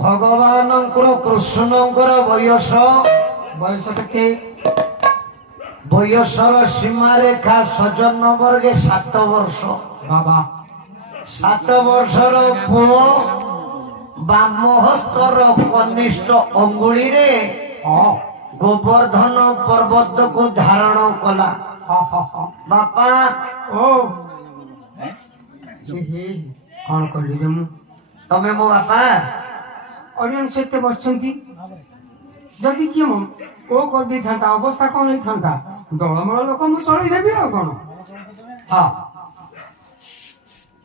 ଭଗବାନଙ୍କର କୃଷ୍ଣଙ୍କର ବୟସ କେତେ? ବୟସର ସୀମାରେଖା ସଜନ ବର୍ଗେ 7 ବର୍ଷ। ବାବା 7 ବର୍ଷର ପୁଅ ବାମ ହସ୍ତର କନିଷ୍ଠ ଅଙ୍ଗୁଳିରେ ଗୋବର୍ଦ୍ଧନ ପର୍ବତକୁ ଧାରଣ କଲା। ବାପା ଓ କଣ କଲି ରେ ମୁଁ? ତମେ ମୋ ବାପା? ଅଡ଼ିଏନ୍ସ ଏତେ ବସିଛନ୍ତି, ଯଦି କିଏ ଓ କରିଦେଇଥାନ୍ତା ଅବସ୍ଥା କଣ ହେଇଥାନ୍ତା? ଦଳମଳ ଲୋକ ମୁଁ ଚଳେଇଦେବି ଆଉ କଣ। ହଁ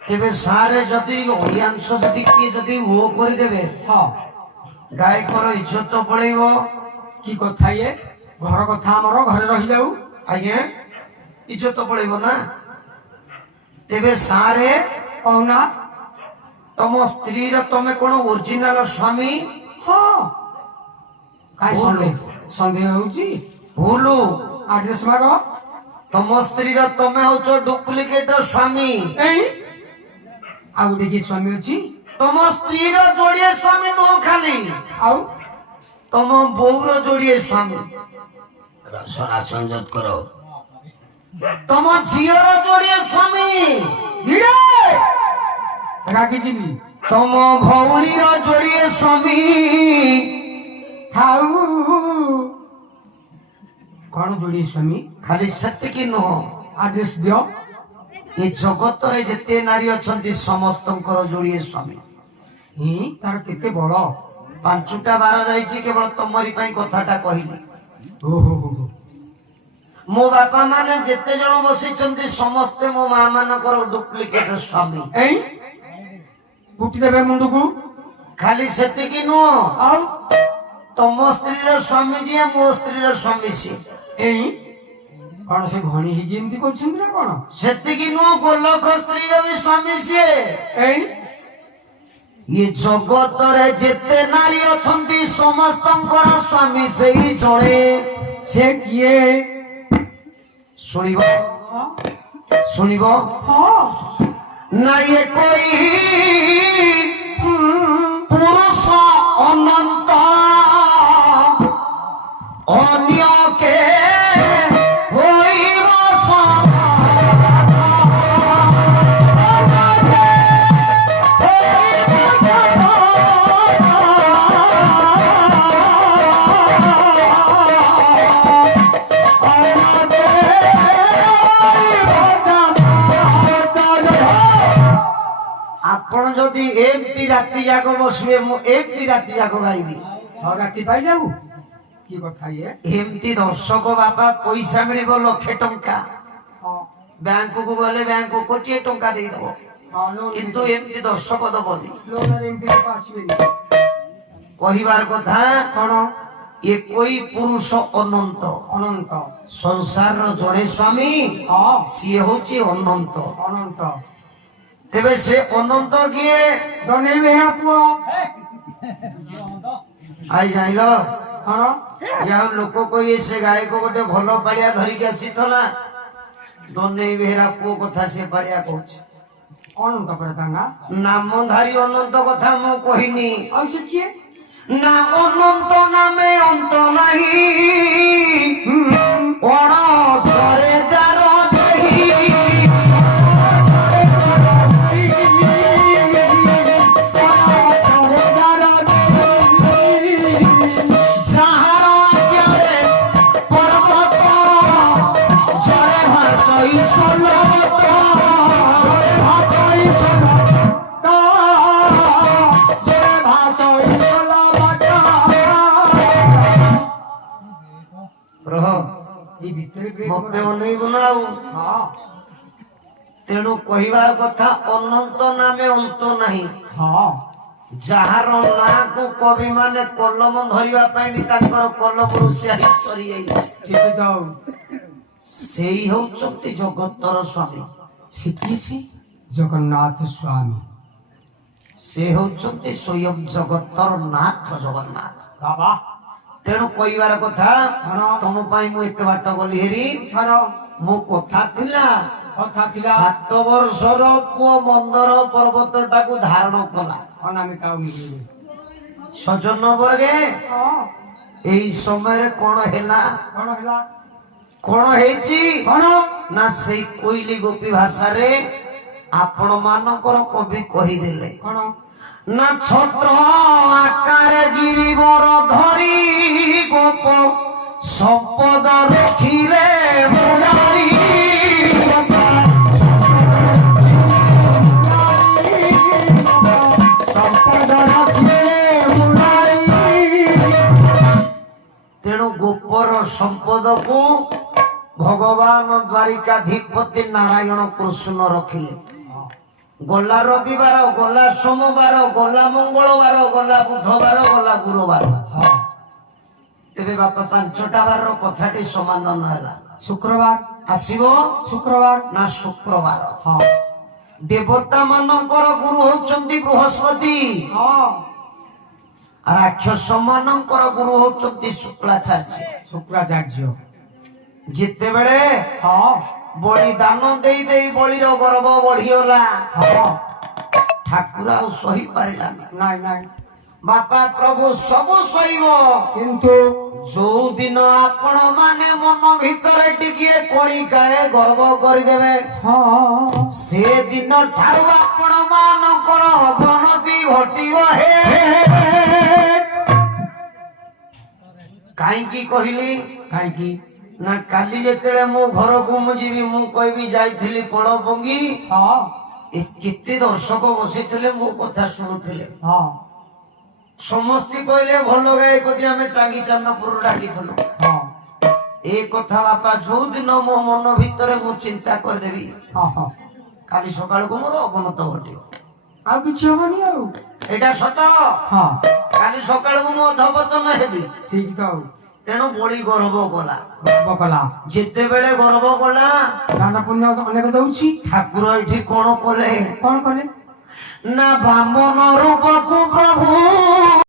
ତେବେ ସାରେ ଯଦି ଅଡ଼ିଆଂଶ ଯଦି କିଏ ଯଦି ଓ କରିଦେବେ ହଁ ଗାୟକର ଇଜ୍ଜତ ପଳେଇବ। କି କଥା ଇଏ? ଘର କଥା ଆମର ଘରେ ରହିଯାଉ। ଆଜ୍ଞା ଇଜ୍ଜତ ପଳେଇବ ନା। ତେବେ ସାରେ କହୁନା ତମ ସ୍ତ୍ରୀର ତମେ କଣ ଓରିଜିନାଲ ସ୍ୱାମୀ? ହଁ କାହିଁ ସନ୍ଦେହ ହଉଛି? ଭୁଲ। ଆଡ୍ରେସ ମାଗ। ତମ ସ୍ତ୍ରୀର ତମେ ହଉଛ ଡୁପ୍ଲିକେଟ ସ୍ୱାମୀ। ଏଇ ଆଉ ଗୋଟେ କି ସ୍ୱାମୀ ଅଛି? ତମ ସ୍ତ୍ରୀର ଯୋଡିଏ ସ୍ୱାମୀ ନୁହଁ, ଖାଲି ଆଉ ତମ ବୋଉର ଯୋଡିଏ ସ୍ୱାମୀ। ସଂଯୋଗ କର। ତମ ଝିଅର ଯୋଡିଏ ସ୍ୱାମୀ। ରାଗିଯିବି। ତମ ଭଉଣୀର ଯୋଡିଏ ସ୍ୱାମୀ। ଥାଉ କଣ ଯୋଡିଏ ସ୍ୱାମୀ? ଖାଲି ସେତିକି ନୁହଁ, ଆଡ୍ରେସ ଦିଅ। ଏ ଜଗତରେ ଯେତେ ନାରୀ ଅଛନ୍ତି ସମସ୍ତଙ୍କର ଯୋଡିଏ ସ୍ୱାମୀ। ତାର କେତେ ବଡ? 5ଟା ବାର ଯାଇଛି, କେବଳ ତମରି ପାଇଁ କଥାଟା କହିଲି। ଓହୋ ମୋ ବାପା ମାନେ ଯେତେ ଜଣ ବସିଛନ୍ତି ସମସ୍ତେ ମୋ ମା ମାନଙ୍କର ଡୁପ୍ଲିକେଟ ସ୍ୱାମୀ। ଏଇ କୁଟି ଦେବେ ମୁଣ୍ଡକୁ। ଖାଲି ସେତିକି ନୁହଁ, ଆଉ ତମ ସ୍ତ୍ରୀର ସ୍ୱାମୀ ଯିଏ ମୋ ସ୍ତ୍ରୀର ସ୍ୱାମୀ ସିଏ। ଏଇ କଣ ସେ ଘଣୀ ହେଇକି ଏମିତି କରୁଛନ୍ତି ନା କଣ? ସେତିକି ନୁହଁ, ଗୋଲଖ ସ୍ତ୍ରୀର ବି ସ୍ୱାମୀ ସିଏ। ଏଇ ଏ ଜଗତରେ ଯେତେ ନାରୀ ଅଛନ୍ତି ସମସ୍ତଙ୍କର ସ୍ୱାମୀ ସେଇ ଜଣେ। ସେ କିଏ? ଶୁଣିବ ଶୁଣିବ ହଁ ନା ଇଏ କୋଇ ପୁରୁଷ ଅନନ୍ତ ଅନ୍ୟ କେ ହୋଇବ ଆପଣ ଯଦି ଏମିତି ରାତି ଯାକ ବସିବେ, ମୁଁ ଏମିତି ରାତି ଯାକ ଗାଇବି। ଆଉ ରାତି ପାଇଯାଉ। କି କଥା ଇଏ? ଏମିତି ଦର୍ଶକ ବାପା ପଇସା ମିଳିବ 1,00,000 ଟଙ୍କା। ବ୍ୟାଙ୍କକୁ ଗଲେ ବ୍ୟାଙ୍କ 1,00,00,000 ଟଙ୍କା ଦେଇଦବ, କିନ୍ତୁ ଏମିତି ଦର୍ଶକ ଦବନି। କହିବାର କଥା କଣ? ଏ କୋଇ ପୁରୁଷ ଅନନ୍ତ। ଅନନ୍ତ ସଂସାରର ଜଣେ ସ୍ୱାମୀ, ସିଏ ହଉଛି ଅନନ୍ତ। ଅନନ୍ତ ତେବେ ସେ ଅନନ୍ତ କିଏ? ଦନେଇ ବେହେରା ପୁଅ। ଆଇ ଜାଣିଲ କଣ? ଯାହା ଲୋକ କହି ସେ ଗାୟକ ଗୋଟେ ଭଲ ପାଳିଆ ଧରିକି ଆସିଥିଲା, ଦନେଇ ବେହେରା ପୁଅ କଥା ସେ ପାଳିଆ କହୁଛି। ଅନନ୍ତ ପରା ତା ନା? ନାମଧାରୀ ଅନନ୍ତ କଥା ମୁଁ କହିନି। ଆଉ ସେ କିଏ? ନା ଅନନ୍ତ ନାମେ ଅନ୍ତ ନାହିଁ, ଅଣଥରେ ଯାର ଦେହି। ଯାହାର ଆଜ୍ଞାରେ ପର୍ବତ ଜଳେ ଭାସଇ ସୋଲବତ। ମତେ ଅନେଇବ ନା ଆଉ। ତେଣୁ କହିବାର କଥା ଅନନ୍ତ ନାମେ ଅନ୍ତ ନାହିଁ। ଯାହାର ନାଁକୁ କବି ମାନେ କଲମ ଧରିବା ପାଇଁ ବି ତାଙ୍କର କଲମରୁ ସ୍ୟାହି ସରିଯାଇଛି, ସେଇ ହଉଛନ୍ତି ଜଗତର ସ୍ୱାମୀ। ଶିଖିଛି ଜଗନ୍ନାଥ ସ୍ୱାମୀ। ସେ ହଉଛନ୍ତି ସ୍ୱୟଂ ଜଗତର ନାଥ ଜଗନ୍ନାଥ। ବାବା ତେଣୁ କହିବାର କଥା, ତମ ପାଇଁ ମୁଁ ଏତେ ବାଟ ଗଲି ହେରି। ମୋ କଥା ଥିଲା 7 ବର୍ଷର ପୁଅ ମନ୍ଦର ପର୍ବତଟାକୁ ଧାରଣ କଲା। ସଜନ ବର୍ଗେ ହଁ ଏଇ ସମୟରେ କଣ ହେଲା କଣ ହେଲା କଣ ହେଇଛି କଣ ନା ସେଇ କୋଇଲି ଗୋପୀ ଭାଷାରେ ଆପଣ ମାନଙ୍କର କବି କହିଦେଲେ କଣ ନା ଛତ୍ର ଆକାରେ ଗିରିବର ଧରି ଗୋପ ସମ୍ପଦ ରଖିଲେ ମୁରାରୀ ତେଣୁ ଗୋପର ସମ୍ପଦକୁ ଭଗବାନ ଦ୍ୱାରିକାଧିପତି ନାରାୟଣ କୃଷ୍ଣ ରଖିଲେ ଗଲା ରବିବାର ଗଲା ସୋମବାର ଗଲା ମଙ୍ଗଳବାର ଗଲା ବୁଧବାର ଗଲା ଗୁରୁବାର ତେବେ ବାପା 5ଟା ବାରର କଥାଟି ସମାଧାନ ହେଲା ଶୁକ୍ରବାର ଆସିବ ଶୁକ୍ରବାର ନା ଶୁକ୍ରବାର ହଁ ଦେବତା ମାନଙ୍କର ଗୁରୁ ହଉଛନ୍ତି ବୃହସ୍ପତି ହଁ ରାକ୍ଷସ ମାନଙ୍କର ଗୁରୁ ହଉଛନ୍ତି ଶୁକ୍ରାଚାର୍ଯ୍ୟ ଶୁକ୍ରାଚାର୍ଯ୍ୟ ଯେତେବେଳେ ହଁ ବଳି ଦାନ ଦେଇ ଦେଇ ବଳିର ଗର୍ବ ବଢିଗଲା ହଁ ଠାକୁର ଆଉ ସହି ପାରିଲାନି ନାଇଁ ନାଇଁ ବାପା ପ୍ରଭୁ ସବୁ ସହିବ କିନ୍ତୁ ଯୋଉ ଦିନ ଆପଣ ମାନେ ମନ ଭିତରେ ଟିକିଏ କଣିକାଏ ଗର୍ବ କରିଦେବେ ହଁ ସେଦିନ ଠାରୁ ଆପଣ ମାନଙ୍କର ଅବନତି ଘଟିବ ହେ କାହିଁକି କହିଲି କାହିଁକି ନା କାଲି ଯେତେବେଳେ ମୋ ଘରକୁ ମୁଁ ଯିବି ମୁଁ କହିବି ଯାଇଥିଲି ପଳପଙ୍ଗି ହଁ କେତେ ଦର୍ଶକ ବସିଥିଲେ ମୋ କଥା ଶୁଣୁଥିଲେ ହଁ ସମସ୍ତେ କହିଲେ ଭଲ ଗାୟକଟି ଆମେ ଟାଙ୍ଗି ଚାନ୍ଦପୁରରୁ ଡାକିଥିଲୁ ହଁ ଏ କଥା ବାପା ଯୋଉ ଦିନ ମୋ ମନ ଭିତରେ ମୁଁ ଚିନ୍ତା କରିଦେବି ହଁ ହଁ କାଲି ସକାଳକୁ ମୋର ଅବନତ ଘଟିବ ଆଉ କିଛି ହବନି ଆଉ ଏଇଟା ସତ ହଁ କାଲି ସକାଳକୁ ମୁଁ ଅଧପତନ ହେବି ଠିକ ତ ଆଉ ତେଣୁ ବଳି ଗର୍ବ କଲା ଗର୍ବ କଲା ଯେତେବେଳେ ଗର୍ବ କଲା ଦାନ ପୁଣ୍ୟ ଅନେକ ଦଉଛି ଠାକୁର ଏଠି କଣ କଲେ କଣ କଲେ ନା ବାମନ ରୂପକୁ ପ୍ରଭୁ